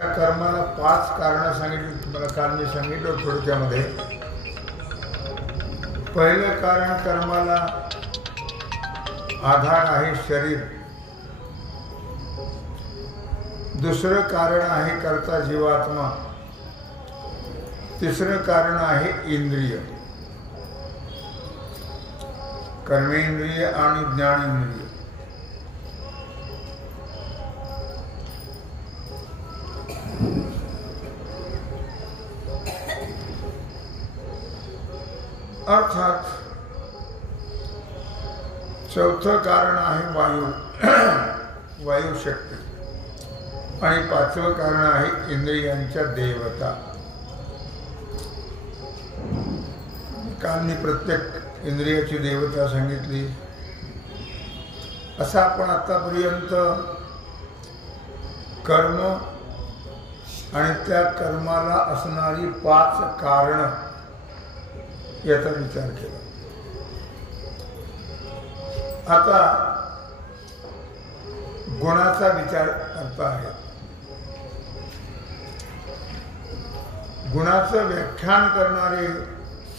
त्या कर्माला 5 कारणं सांगितली. तुम्हाला काल मी सांगितलं थोडक्यामध्ये. पहिलं कारण कर्माला आधार आहे शरीर. दुसरं कारण आहे कर्ता जीवात्मा. तिसरं कारण आहे इंद्रिय, कर्मेंद्रिय आणि ज्ञानेंद्रिय. अर्थात चौथं कारण आहे वायू, वायुशक्ती. आणि 5वं कारण आहे इंद्रियांच्या देवता. काल मी प्रत्येक इंद्रियाची देवता सांगितली. असं आपण आतापर्यंत कर्म आणि त्या कर्माला असणारी 5 कारणं याचा विचार केला. आता गुणाचा विचार करता आहे. गुणाचं व्याख्यान करणारे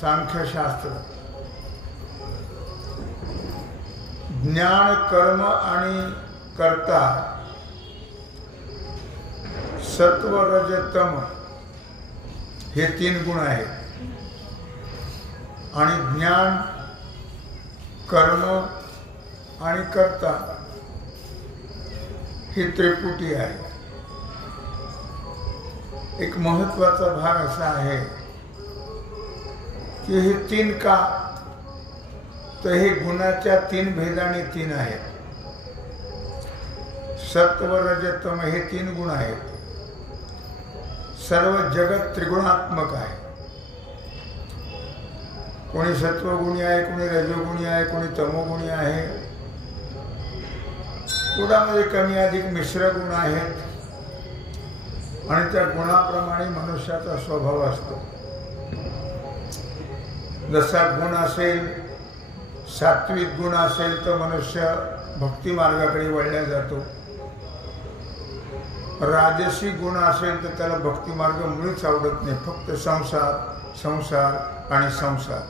सांख्यशास्त्र ज्ञान, कर्म आणि कर्ता, सत्व, रज, तम हे 3 गुण आहेत. आणि ज्ञान, कर्म आणि कर्ता ही त्रिपुटी आहे. एक महत्त्वाचा भाग असा आहे की हे 3 का, तर हे गुणाच्या 3 भेदाने 3 आहेत. सत्व, रज, तम हे 3 गुण आहेत. सर्व जगत त्रिगुणात्मक आहे. कोणी सत्वगुणी आहे, कोणी रजोगुणी आहे, कोणी तमोगुणी आहे. गुणामध्ये कमी अधिक मिश्र गुण आहेत. आणि त्या गुणाप्रमाणे मनुष्याचा स्वभाव असतो. जसा गुण असेल, सात्विक गुण असेल तर मनुष्य भक्ती मार्गाकडे वळला जातो. राजसी गुण असेल तर त्याला भक्ती मार्ग मुळीच आवडत नाही. फक्त संसार, संसार आणि संसार.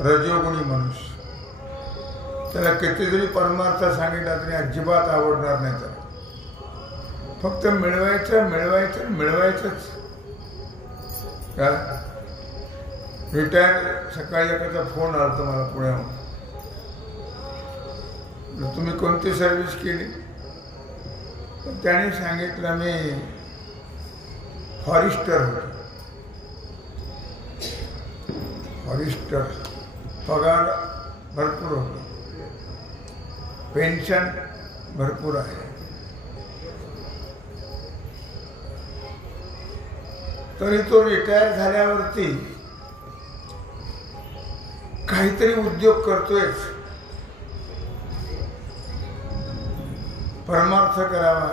रजोगुणी मनुष्य, त्याला किती जरी परमार्थ सांगितला तरी अजिबात आवडणार नाही. त्याला फक्त मिळवायचं, मिळवायचं, मिळवायचंच. रिटायर सकाळी एखादा फोन आला होता मला पुण्याहून. तुम्ही कोणती सर्व्हिस केली? तर त्याने सांगितलं मी फॉरेस्टर होतो. फॉरेस्टर, पगार भरपूर होतो, पेन्शन भरपूर आहे. तरी तो रिटायर झाल्यावरती काहीतरी उद्योग करतोयच. परमार्थ करावा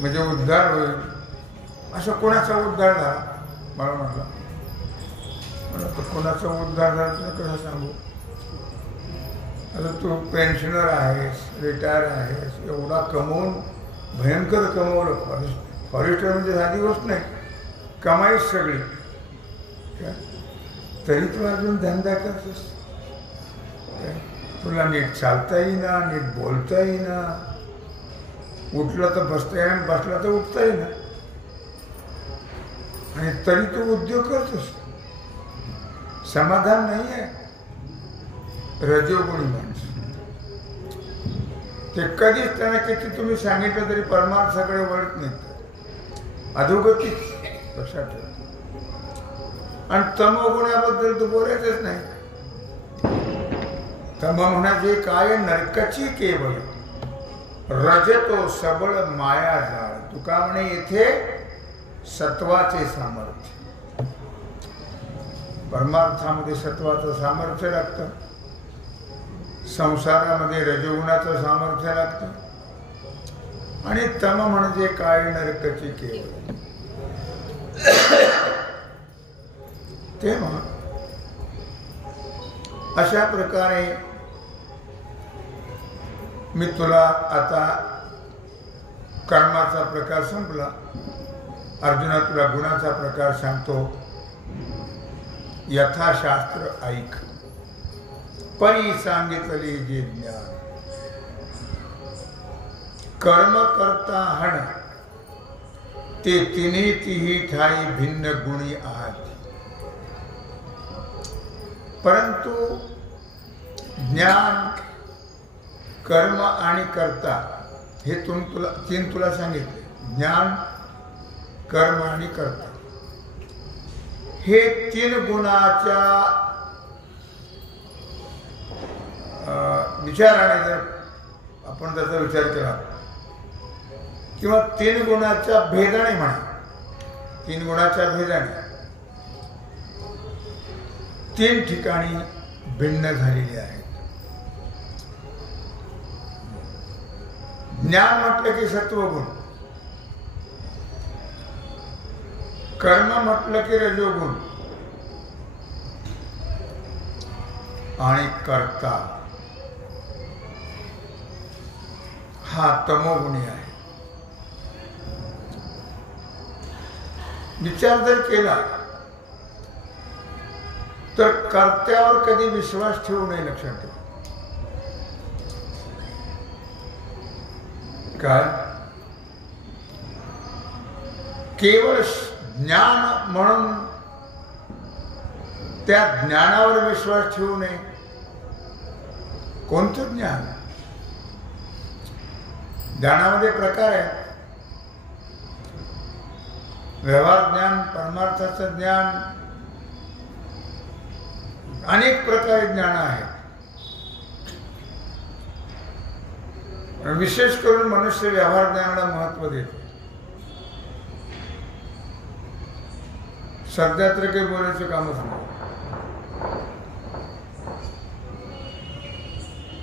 म्हणजे उद्धार होईल. असं कोणाचा उद्धार झाला? मला म्हटलं, तर कोणाचा उद्धार झाला तुला कसं सांगू? आता तू पेन्शनर आहेस, रिटायर आहेस, एवढा कमवून भयंकर कमवलं. फॉरेस्टर म्हणजे साधी गोष्ट नाही, कमाईच सगळी. तरी तू अजून धंदा करतोस. तुला नीट चालता येईना, नीट बोलता येईना, उठलं तर बसता येईना, बसला तर उठता येईना, आणि तरी तू उद्योग करतोस. समाधान नाही आहे. रजोगुणी माणूस ते कधीच त्यांना किती तुम्ही सांगितलं तरी परमार्थाकडे वळत नाही, अधोगतीच लक्षात ठेवा. आणि तमोगुणाबद्दल तर बोलायचंच नाही. तम म्हणाचे काय? नरकाची केवळ रजतो सबळ माया जाळ. तुका म्हणे येथे सत्वाचे सामर्थ्य. परमार्थामध्ये सत्वाचं सामर्थ्य लागतं, संसारामध्ये रजोगुणाचं सामर्थ्य लागतं. आणि तम म्हणजे काय? नरकाची केवळ. तेव्हा अशा प्रकारे मी तुला आता कर्माचा प्रकार संपला. अर्जुना तुला गुणाचा प्रकार सांगतो. यथाशास्त्र ऐक, परी सांगितले जे ज्ञान. कर्म करता हण, ते तिन्ही तिही ठाई भिन्न गुणी आहात. परंतु ज्ञान, कर्म आणि कर्ता हे तीन तुला सांगितले. ज्ञान, कर्म आणि कर्ता हे तीन गुणाच्या विचाराने जर आपण त्याचा विचार केला किंवा तीन गुणाच्या भेदाने म्हणा, तीन गुणाच्या भेदाने तीन ठिकाणी भिन्न झालेली आहेत. ज्ञान म्हटलं की सत्वगुण, कर्म म्हटलं की रजोगुण आणि कर्ता हा तमोगुणी आहे. विचार जर केला तर कर्त्यावर कधी विश्वास ठेवू नये. लक्षात ठेवा. काय केवळ ज्ञान म्हणून त्या ज्ञानावर विश्वास ठेवू नये. कोणतं ज्ञान? ज्ञानामध्ये प्रकार आहे. व्यवहार ज्ञान, परमार्थाचं ज्ञान, अनेक प्रकारे ज्ञान आहे. विशेष करून मनुष्य व्यवहार ज्ञानाला महत्व देतो. सध्या तर काही बोलायचं कामच नाही.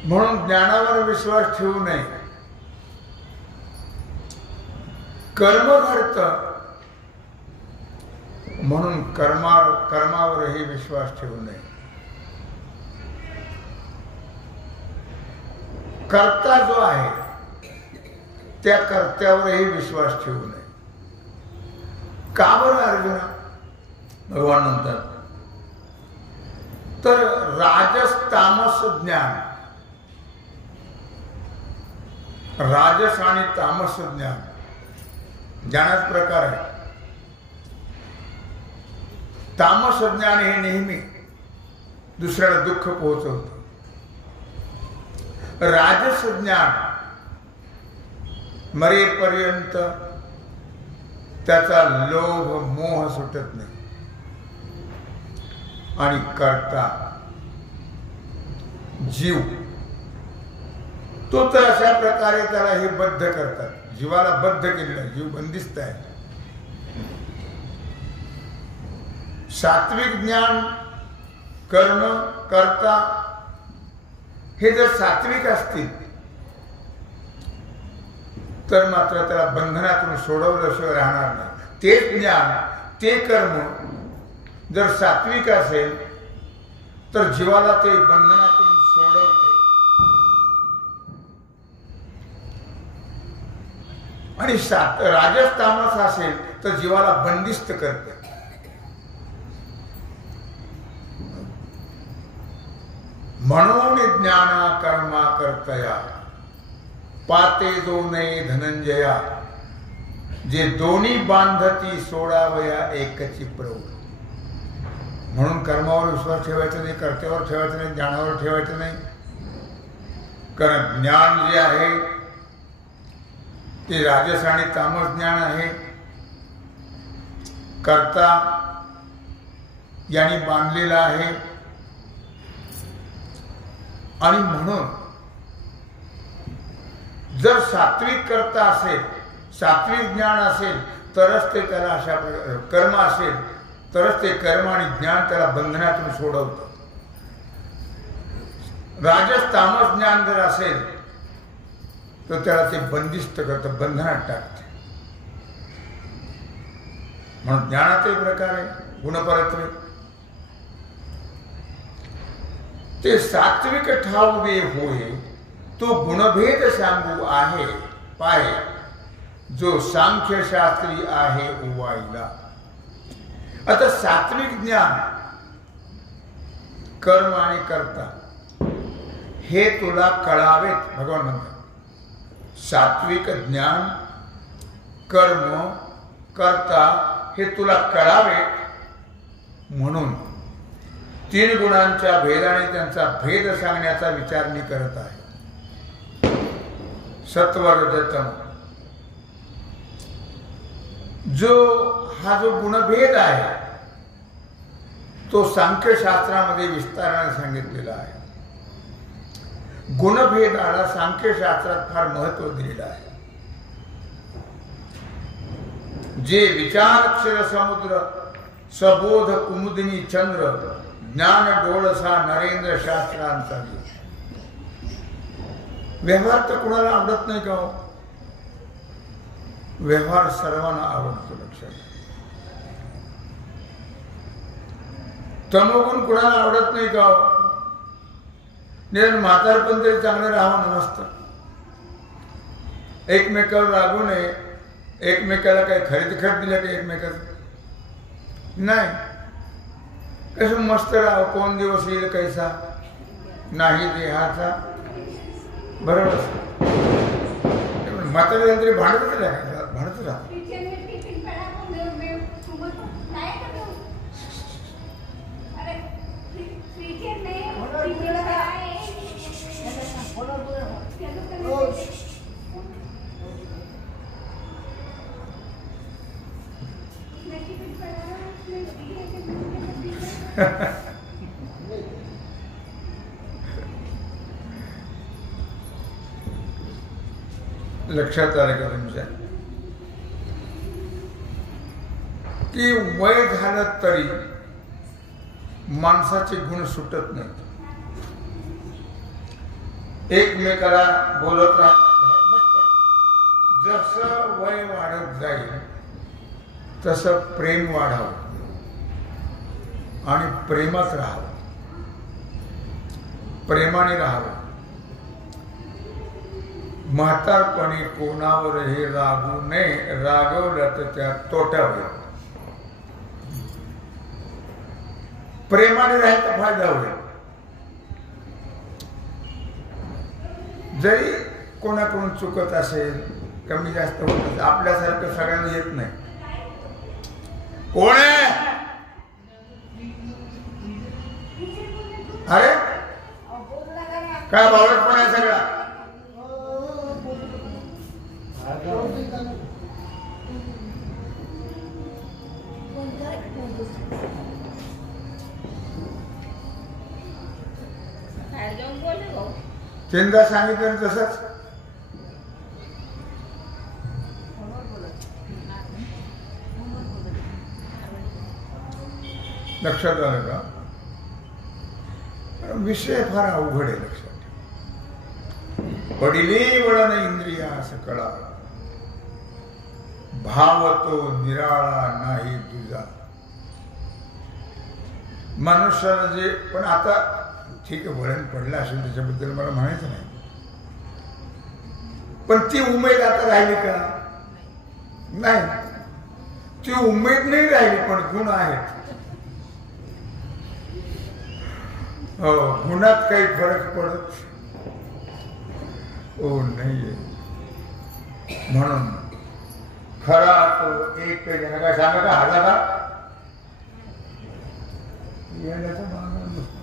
म्हणून ज्ञानावर विश्वास ठेवू नये. कर्म घडतं म्हणून कर्मावरही विश्वास ठेवू नये. कर्ता जो आहे त्या कर्त्यावरही विश्वास ठेवू नये. का बरं अर्जुना? भगवान म्हणतात तर राजस तामस ज्ञान, राजस आणि तामस ज्ञान ज्ञानाच प्रकार आहे. तामस ज्ञान हे नेहमी दुसऱ्याला दुःख पोहोचवतं. राजस ज्ञान मरेपर्यंत त्याचा लोभ मोह सुटत नाही. आणि कर्ता जीव तो तर अशा प्रकारे त्याला हे बद्ध करतात. जीवाला बद्ध केलेला, जीव बंदिस्त आहे. सात्विक ज्ञान, कर्म, कर्ता हे जर सात्विक असतील तर मात्र त्याला बंधनातून सोडवल्याशिवाय राहणार नाही. तेच ज्ञान, ते कर्म जर सात्विक असेल तर जीवाला ते बंधनातून सोडवते. आणि राजस तामस असेल तर जीवाला बंदिस्त करते. म्हणून ज्ञाना कर्मा कर्तया पाते दोने धनंजया, जे दोन्ही बांधती सोडावया एकची प्रौढ. म्हणून कर्मावर विश्वास ठेवायचा नाही, कर्त्यावर ठेवायचं नाही, ज्ञानावर ठेवायचं नाही. कारण ज्ञान जे आहे ते राजस आणि तामस ज्ञान आहे. कर्ता यांनी बांधलेला आहे. आणि म्हणून जर सात्विक कर्ता असेल, सात्विक ज्ञान असेल तरच ते त्याला अशा कर्म असेल तरच ते कर्म आणि ज्ञान त्याला बंधनातून सोडवतं. राजस तामस ज्ञान जर असेल तर त्याला ते बंदिस्त करतं, बंधनात टाकते. म्हणून ज्ञानाचे प्रकार आहे गुणपरत्वे. ते सात्विक ठाऊवे होय, तो गुणभेद सांगू आहे पाय. जो सांख्यशास्त्री आहे उवाईला. आता सात्विक ज्ञान कर्म आणि कर्ता हे तुला कळावेत. भगवान म्हणतात सात्विक ज्ञान कर्म कर्ता हे तुला कळावेत म्हणून 3 गुणांच्या भेदाने त्यांचा भेद सांगण्याचा विचार मी करत आहे. सत्व रजतम हा जो गुणभेद आहे तो सांख्यशास्त्रामध्ये विस्ताराने सांगितलेला आहे. गुणभेदाला सांख्यशास्त्रात फार महत्व दिलेलं आहे. जे विचारक्षर समुद्र सबोध कुमुदिनी चंद्र ज्ञान डोळसा नरेंद्र शास्त्रांचा. व्यवहार तर कुणाला आवडत नाही का हो? व्यवहार सर्वांना आवडतो. लक्षात. तमोगुण कुणाला आवडत नाही का हो? निदान म्हातारपण तरी चांगलं राहावं नमस्त. एकमेकावर रागू नये. एकमेकाला काही खरेदी दिलं की एकमेकाचं नाही. कसं मस्त राहावं. कोण दिवस येईल कैसा नाही देहाचा. बरोबर. म्हातारी तरी भांडतच राहत. लक्षात आलं का तुमच्या की वय झालं तरी माणसाचे गुण सुटत नाहीत. एकमेकाला बोलत राहत. जसं वय वाढत जाईल तसं प्रेम वाढावं आणि प्रेमात राहावं. प्रेमाने राहावं. म्हातारपणी कोणावरही रागू नये. रागवलं तर त्यात तोटा होईल. प्रेमाने राहायचा फायदा होईल. जरी कोणाकडून चुकत असेल कमी जास्त होत आपल्यासारखं सगळ्यांना येत नाही. कोण आहे? अरे काय बावळटपणा आहे सगळा. त्यांना सांगितलं तसंच. लक्षात आलं का? विषय फार अवघड आहे. लक्षात ठेवा. पडिले वळण इंद्रिया सकळा भाव तो निराळा नाही तुझा. मनुष्याला जे पण आता ठीक आहे वळण पडलं असेल त्याच्याबद्दल मला म्हणायचं नाही. पण ती उमेद आता राहिली का? नाही. ती उमेद नाही राहिली पण गुण आहेत. हो गुणात काही फरक पडत हो नाहीये. म्हणून खरा तो एक जण काय सांगा का हल्ला का येण्याचा मानव नसतो.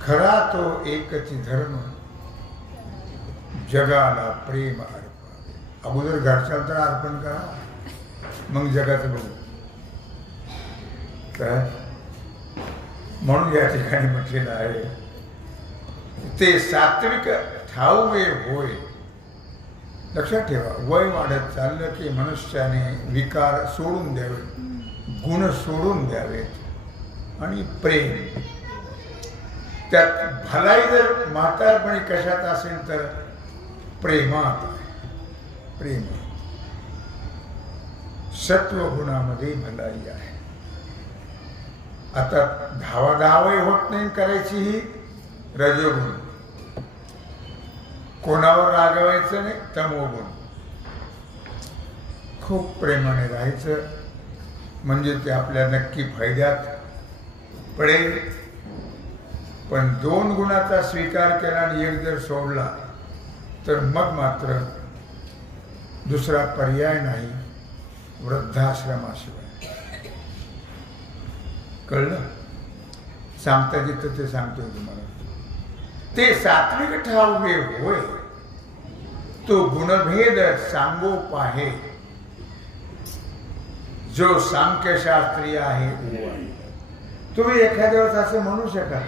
खरा तो एकच धर्म जगाला प्रेम अर्पण. अगोदर घरच्याला तर अर्पण करा मग जगाचं बघू. काय म्हणून या ठिकाणी म्हटलेलं आहे ते सात्विक ठाऊवे होय. लक्षात ठेवा. वय वाढत चाललं की मनुष्याने विकार सोडून द्यावे. गुण सोडून द्यावेत आणि प्रेम. त्यात भलाई जर म्हातारपणी कशात असेल तर प्रेमात आहे. प्रेम सत्वगुणामध्ये भलाई आहे. आता धावाधावही होत नाही करायची ही रजोगुण. कोणावर रागवायचं नाही, तमोगुण. खूप प्रेमाने राहायचं, म्हणजे ते आपल्या नक्की फायद्यात पडेल. पण 2 गुणाचा स्वीकार केला आणि 1 जर सोडला तर मग मात्र दुसरा पर्याय नाही वृद्धाश्रमाशिवाय. कळलं? सांगता जिथं ते सांगतोय तुम्हाला. ते सात्विक ठाऊवे होय, तो गुणभेद सांगो पाहे, जो सांख्यशास्त्री आहे. तुम्ही एखाद्या वेळेस असं म्हणू शकाल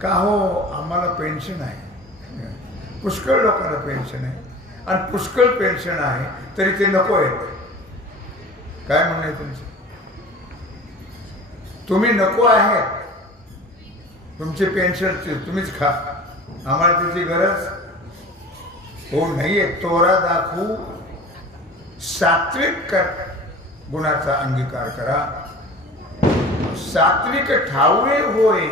का, हो आम्हाला पेन्शन आहे, पुष्कळ लोकांना पेन्शन आहे आणि पुष्कळ पेन्शन आहे तरी ते नको आहेत. काय म्हणणं आहे तुमचं? तुम्ही नको आहेत, तुमचे पेन्शन तुम्हीच खा, आम्हाला त्याची गरज हो नाहीये. तोरा दाखवू, सात्विक गुणाचा अंगीकार करा. सात्विक ठाऊवे होय,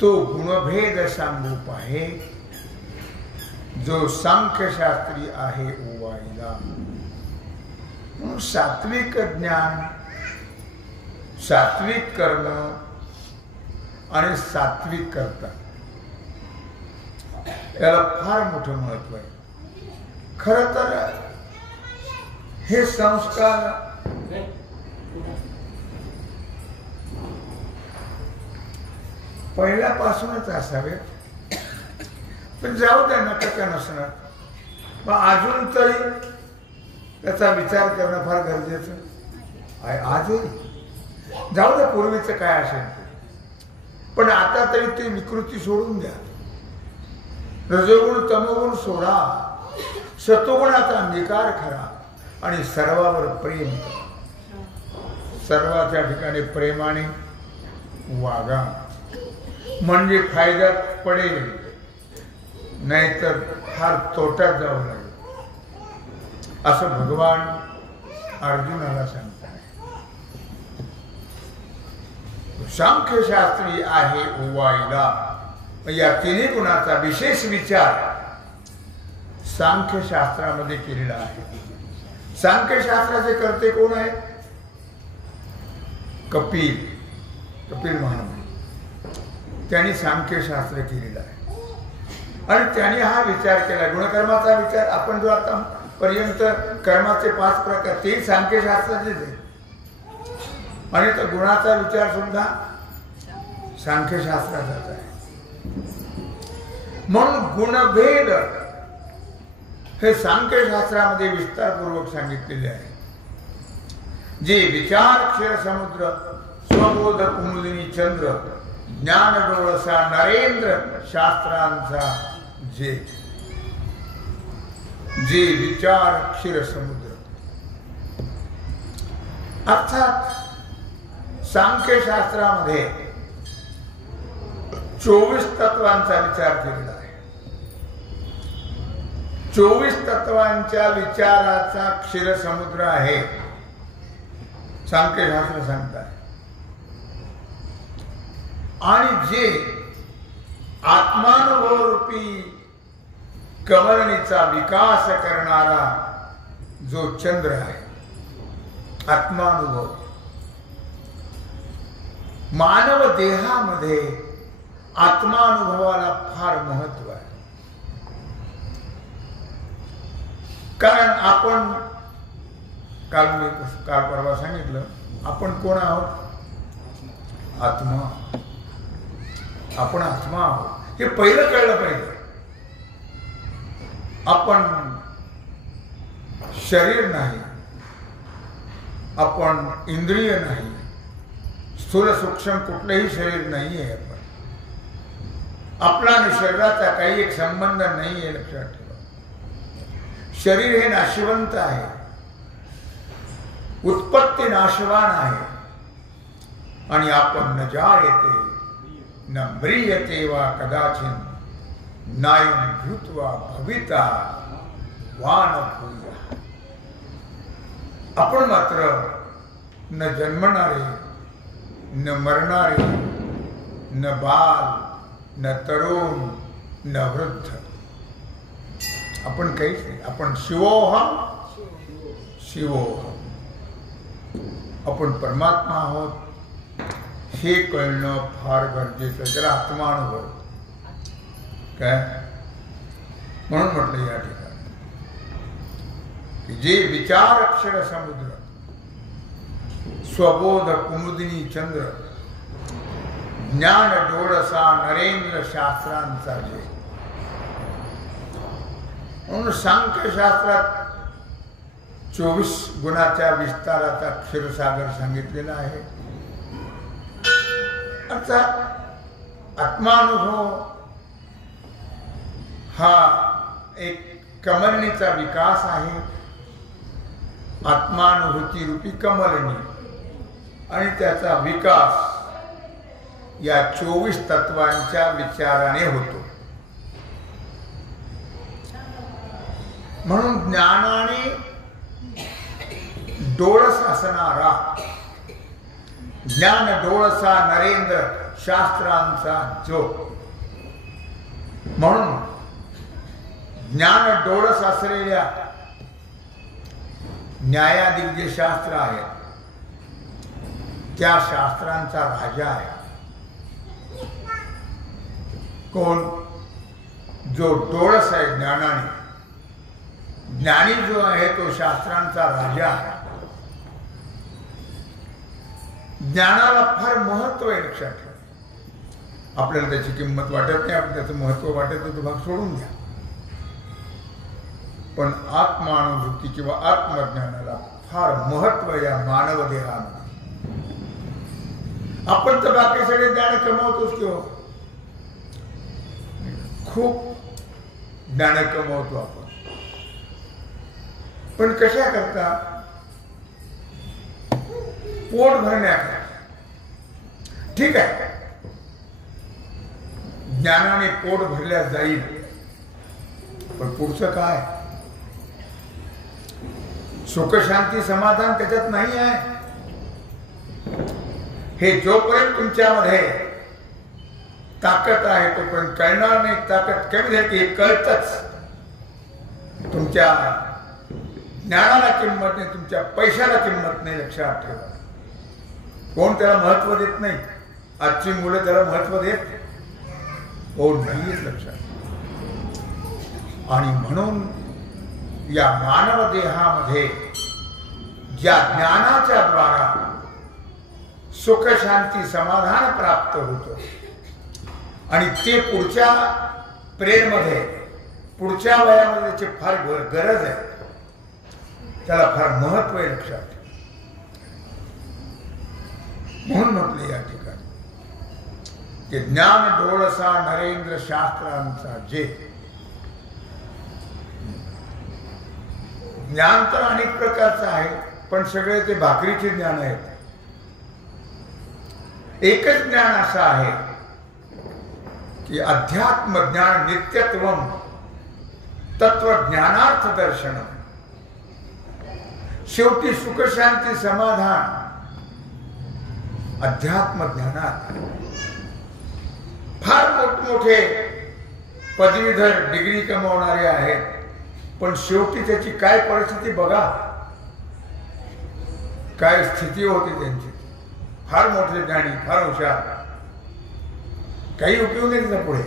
तो गुणभेद सांगू पाहे, जो सांख्यशास्त्री आहे ओवाळीला. सात्विक ज्ञान, सात्विक कर्म आणि सात्विक कर्ता याला फार मोठं महत्व आहे. खरं तर हे संस्कार पहिल्यापासूनच असावेत, पण जाऊ द्या, नका का नसणार, मग अजून तरी त्याचा विचार करणं फार गरजेचं आहे. आजही जाऊ द्या, पूर्वीचं काय असेल ते, पण आता तरी ते विकृती सोडून द्या. रजोगुण तमोगुण सोडा, सत्वगुणाचा अंगीकार करा आणि सर्वावर प्रेम करा. सर्वाच्या ठिकाणी प्रेमाने वागा, म्हणजे फायद्यात पडेल, नाहीतर फार तोट्यात जावं लागेल, असं भगवान अर्जुनाला सांगतात. सांख्यशास्त्री आहे ओवाळीला. या 3 गुणाचा विशेष विचार सांख्यशास्त्रामध्ये केलेला आहे. सांख्यशास्त्राचे कर्ते कोण आहेत? कपिल महामुनी. त्यांनी सांख्यशास्त्र केलेलं आहे आणि त्यांनी हा विचार केला, गुणकर्माचा विचार. आपण जो आता पर्यंत कर्माचे 5 प्रकार ते सांख्यशास्त्राचेच आहे आणि तर गुणाचा विचार सुद्धा सांख्यशास्त्राचाच आहे. म्हणून गुणभेद हे सांख्यशास्त्रामध्ये विस्तारपूर्वक सांगितलेले आहे. जे विचार क्षीर समुद्र, स्वबोध कुमुदिनी चंद्र, ज्ञान डोळसा नरेंद्र शास्त्रांचा जे विचार क्षीर समुद्र, अर्थात सांख्यशास्त्रामध्ये 24 तत्वांचा विचार केलेला आहे. 24 तत्वांच्या विचाराचा क्षीर समुद्र आहे, सांख्यशास्त्र सांगतात. आणि जे आत्मानुभवरूपी कमरणीचा विकास करणारा जो चंद्र आहे, आत्मानुभव, मानव देहामध्ये आत्मानुभवाला फार महत्व आहे. कारण आपण काल परवा सांगितलं, आपण कोण आहोत? आत्मा. आपण आत्मा आहोत हे पहिलं कळलं पाहिजे. आपण शरीर नाही, आपण इंद्रिय नाही, स्थूल सूक्ष्म कुठलंही शरीर नाही आहे. आपला आणि शरीराचा काही एक संबंध नाही आहे, लक्षात ठेवा. शरीर हे नाशवंत आहे, उत्पत्ती नाशवान आहे आणि आपण न जायते न म्रियते वा कदाचिन नायं भूत्वा भविता वा न भूया. आपण मात्र न जन्मणारे, न मरणारे, न बाल न तरुण न वृद्ध. आपण काहीच नाही. आपण शिवोहम शिवोहम. आपण परमात्मा आहोत हे कळणं फार गरजेचं. त्याला आत्मानुभव काय म्हणून म्हटलं या ठिकाणी की जे विचार अक्षर समुद्र स्वबोध कुमुदिनी चंद्र ज्ञान डोळसा नरेंद्र शास्त्रांचा जे. म्हणून सांख्यशास्त्रात 24 गुणाच्या विस्ताराचा क्षीरसागर सांगितलेला आहे. अर्थात आत्मानुभव हा एक कमलनीचा विकास आहे. आत्मानुभूती रूपी कमलनी आणि त्याचा विकास या 24 तत्वांच्या विचाराने होतो. म्हणून ज्ञानाने डोळस असणारा ज्ञान डोळसा नरेंद्र शास्त्रांचा जो. म्हणून ज्ञान डोळस असलेल्या न्यायाधिक जे शास्त्र आहेत त्या शास्त्रांचा राजा आहे कोण? जो डोळस आहे ज्ञानाने. ज्ञानी जो आहे तो शास्त्रांचा राजा आहे. ज्ञानाला फार महत्व आहे. लक्षात ठेवा. आपल्याला त्याची किंमत वाटत नाही. आपण त्याचं महत्व वाटत तो भाग सोडून द्या. पण आत्मानुभूती किंवा आत्मज्ञानाला फार महत्व या मानव देहामध्ये. आपण तर बाकी सगळे ज्ञान कमावतोच किंवा खूप ज्ञान कमावतो आपण. पण कशा करता? पोट भरण्याकरता. ठीक आहे, ज्ञानाने पोट भरल्या जाईल. पण पुढचं काय? सुख शांती समाधान त्याच्यात नाही आहे. हे जोपर्यंत तुमच्यामध्ये ताकद आहे तोपर्यंत कळणार नाही. ताकद कमी झाली की हे कळतच. तुमच्या ज्ञानाला किंमत नाही, तुमच्या पैशाला किंमत नाही. लक्षात ठेवा. कोण त्याला महत्व देत नाही? आजची मुलं त्याला महत्व देत कोण नाही. लक्षात. आणि म्हणून या मानव देहामध्ये ज्या ज्ञानाच्या द्वारा सुख शांती समाधान प्राप्त होतं आणि ते पुढच्या प्रेरमध्ये पुढच्या वयामध्ये त्याची फार गरज आहे. त्याला फार महत्व आहे. लक्षात. म्हणून म्हटले या ठिकाणी की ज्ञान डोळसा नरेंद्र शास्त्रांचा जे. ज्ञान तर अनेक प्रकारचं आहे पण सगळे ते भाकरीचे ज्ञान आहेत. एकच ज्ञान असं आहे की अध्यात्म ज्ञान नित्यत्वम तत्वज्ञानार्थ दर्शन. शेवटी सुख शांती समाधान अध्यात्म ज्ञानात. फार मोठमोठे पदवीधर डिग्री कमावणारे आहेत पण शेवटी त्याची काय परिस्थिती बघा. काय स्थिती होती त्यांची. फार मोठे ज्ञानी फार हुशार काही उपयोग नाही त्याचा पुढे.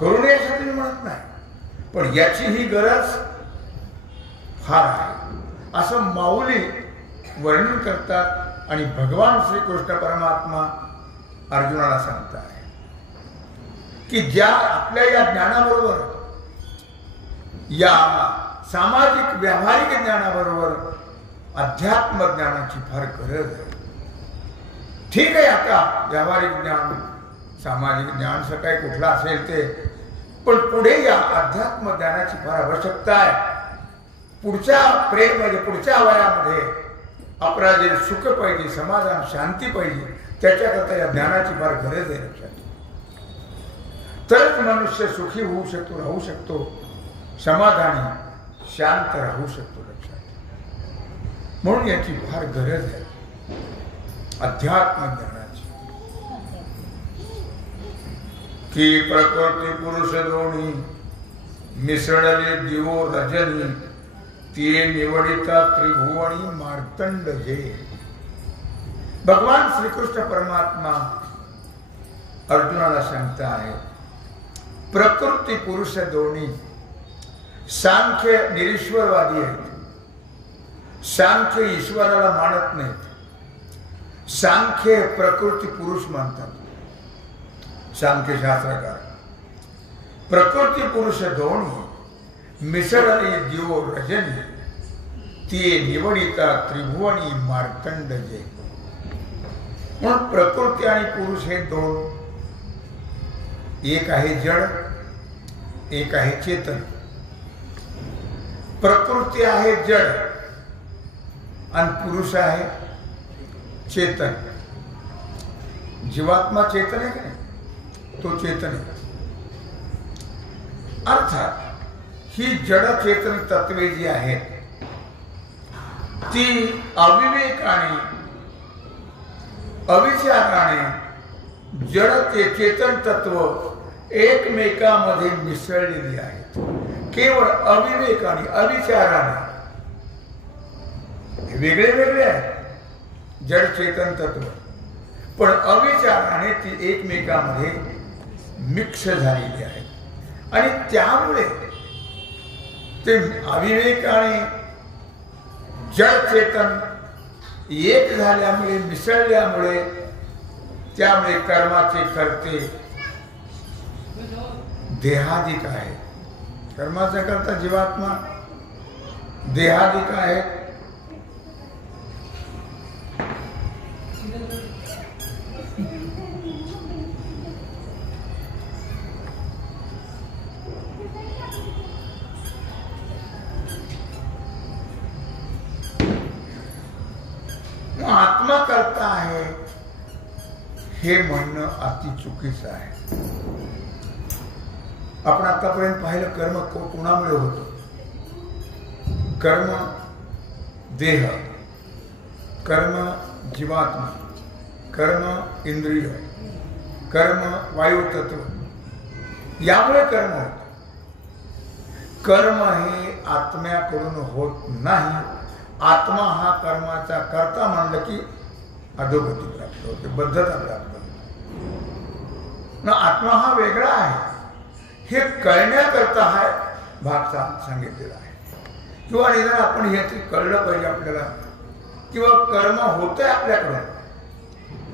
करू नये असं मी म्हणत नाही पण याची ही गरज फार आहे असं माऊली वर्णन करतात. आणि भगवान श्रीकृष्ण परमात्मा अर्जुनाला सांगतात की ज्या आपल्या या ज्ञानाबरोबर या सामाजिक व्यावहारिक ज्ञानाबरोबर अध्यात्म ज्ञानाची फार गरज आहे. ठीक आहे, आता व्यावहारिक ज्ञान सामाजिक ज्ञान सकाळी कुठला असेल ते पण पुढे या अध्यात्म ज्ञानाची फार आवश्यकता आहे. पुढच्या प्रेममध्ये पुढच्या वयामध्ये आपल्याला जे सुख पाहिजे समाधान शांती पाहिजे त्याच्याकरता या ज्ञानाची फार गरज आहे. लक्षात. तरच मनुष्य सुखी होऊ शकतो राहू शकतो समाधानी शांत राहू शकतो. लक्षात. म्हणून याची फार गरज आहे अध्यात्म ज्ञानाची. की प्रकृती पुरुष दोन्ही मिसळले दिवो रजनी ते निवडिता त्रिभुवनी मार्तंड जे. भगवान श्रीकृष्ण परमात्मा अर्जुनाला सांगता आहे प्रकृती पुरुष दोन्ही. सांख्य निरीश्वरवादी आहेत. सांख्य ईश्वराला मानत नाहीत. सांख्य प्रकृती पुरुष मानतात. सांख्य शास्त्रकार प्रकृती पुरुष दोन्ही मिसळले दिवो रजनी ते निवडिता त्रिभुवनी मार्तंड जे. म्हणून प्रकृती आणि पुरुष हे दोन, एक आहे जड, एक आहे चेतन. प्रकृती आहे जड आणि पुरुष आहे चेतन. जीवात्मा चेतन आहे का नाही? तो चेतन आहे. अर्थात ही जड चेतन तत्वे जी आहेत ती अविवेकाने अविचाराने जड चेतन तत्व एकमेकांमध्ये मिसळलेली आहेत. केवळ अविवेकाने अविचाराने वेगळे वेगळे आहेत जड चेतन तत्व, पण अविचाराने ती एकमेकांमध्ये मिक्स झालेली आहे. आणि त्यामुळे ते अविवेकाने जड चेतन एक झाल्यामुळे मिसळल्यामुळे त्यामुळे कर्माचे करते देहाधिक आहे. कर्माचा करता जीवात्मा देहाधिक आहे. आत्मा करता आहे हे म्हणणं अति चुकीचं आहे. आपण आतापर्यंत पाहिलं कर्म कोणामुळे होतं? कर्म देह, कर्म जीवात्मा, कर्म इंद्रिय, कर्म वायू तत्व, यामुळे कर्म होत. कर्म हे आत्म्याकडून होत नाही. आत्मा हा कर्माचा करता मानलं की अधोगती प्राप्त होते, बद्धता प्राप्त होते. आत्मा हा वेगळा आहे हे कळण्याकरता हा भाग सांगितलेला आहे. किंवा निदान आपण हे कळलं पाहिजे आपल्याला, किंवा कर्म होतंय आपल्याकडून,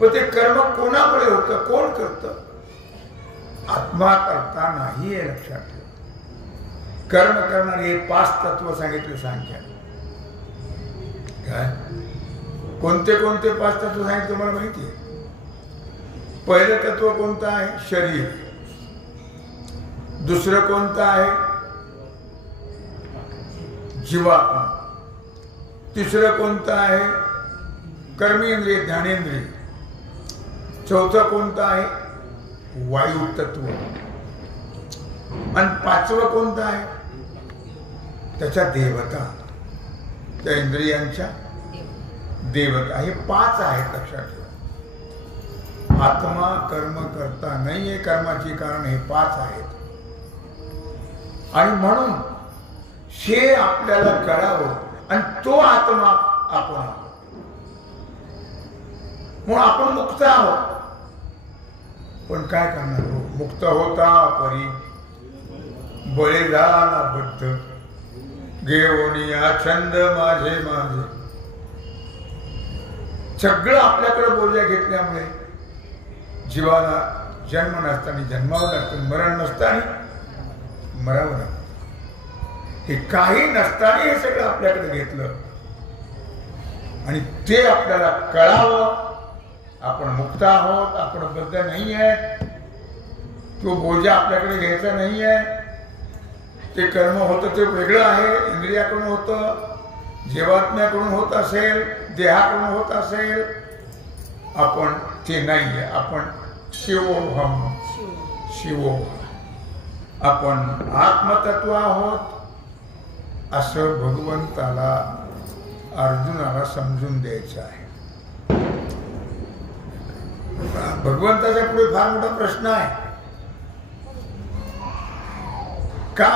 पण ते कर्म कोणाकडे होतं, कोण करतं? आत्मा करता नाही हे लक्षात ठेवा. कर्म करणारे हे 5 तत्व सांगितले सांख्याने. काय कोणते कोणते 5 तत्व सांगितले तुम्हाला माहिती आहे? पहिलं तत्व कोणतं आहे? शरीर. दुसरं कोणतं आहे? जीवात्मा. तिसरं कोणतं आहे? कर्मेंद्रिय ज्ञानेंद्रिय. चौथं कोणतं आहे? वायू तत्व. आणि 5वं कोणतं आहे? त्याच्या देवता, त्या इंद्रियांच्या देवता. हे 5 आहेत लक्षात ठेवा. आत्मा कर्म करता नाहीये, कर्माची कारण हे 5 आहेत. आणि म्हणून हे आपल्याला कळावं आणि तो आत्मा आपण आहोत. म्हणून आपण मुक्त आहोत. पण काय करणार हो? मुक्त होता परी बळे झाला बद्ध घेऊन छंद माझे माझे. सगळं आपल्याकडे बोजा घेतल्यामुळे जीवाला जन्म नसताना जन्मावं लागतं, मरण नसताना मरावं लागतं. हे काही नसताना हे सगळं आपल्याकडे घेतलं आणि ते आपल्याला कळावं. आपण मुक्त आहोत, आपण बद्ध नाही आहे. तो बोजा आपल्याकडे घ्यायचा नाही आहे. ते कर्म होतं ते वेगळं आहे. इंद्रियाकडून होतं, जीवात्म्याकडून होत असेल, देहाकडून होत असेल, आपण ते नाही आहे. आपण शिवोहम शिवोहम, आपण आत्मतत्व आहोत असं भगवंताला अर्जुनाला समजून द्यायचं आहे. भगवंताच्या पुढे फार मोठा प्रश्न आहे. का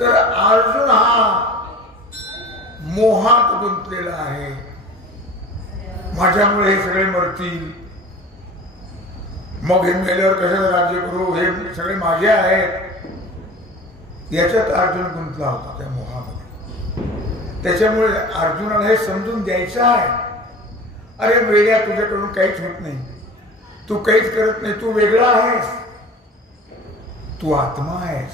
तर अर्जुन हा मोहात गुंतलेला आहे. माझ्यामुळे हे सगळे मरतील, मग हे मेल्यावर कशाला राज्य करू, हे सगळे माझे आहेत, याच्यात अर्जुन गुंतला होता त्या मोहामध्ये. त्याच्यामुळे अर्जुनाला हे समजून द्यायचं आहे, अरे वेड्या, तुझ्याकडून काहीच होत नाही, तू काहीच करत नाही, तू वेगळा आहेस, तू आत्मा आहेस,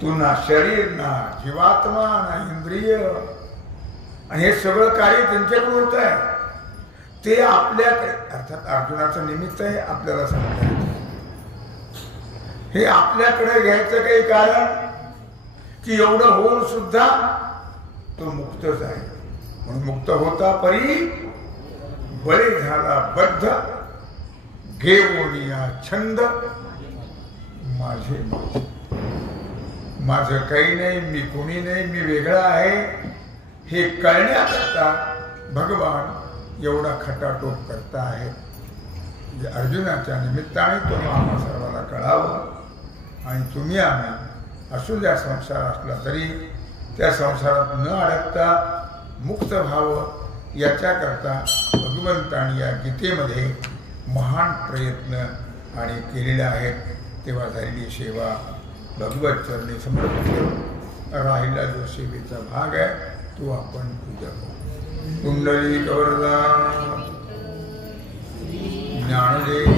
तू ना शरीर, ना जीवात्मा, ना इंद्रिय, आणि हे सगळं कार्य त्यांच्याकडून होत आहे. ते आपल्याकडे, अर्थात अर्जुनाचं निमित्त आहे आपल्याला सांगता, हे आपल्याकडे घ्यायचं काही कारण की एवढं होऊन सुद्धा तो मुक्तच आहे. म्हणून मुक्त होता परी बळी झाला बद्ध, घेऊन या छंद माझे माझे. माझं काही नाही, मी कोणी नाही, मी वेगळा आहे, हे कळण्याकरता भगवान एवढा खटाटोप करता आहे. म्हणजे अर्जुनाच्या निमित्ताने तुम्ही आम्हा सर्वांना कळावं, आणि तुम्ही आम्ही असू द्या संसार असला तरी त्या संसारात न अडकता मुक्त व्हावं, याच्याकरता भगवंतांनी या गीतेमध्ये महान प्रयत्न आणि केलेले आहेत. तेव्हा झालेली सेवा भगवत चरणी समर्पित करून राहिला जो सेवेचा भाग आहे तो आपण पूजा करू. कुंडली कवरदा ज्ञानदेव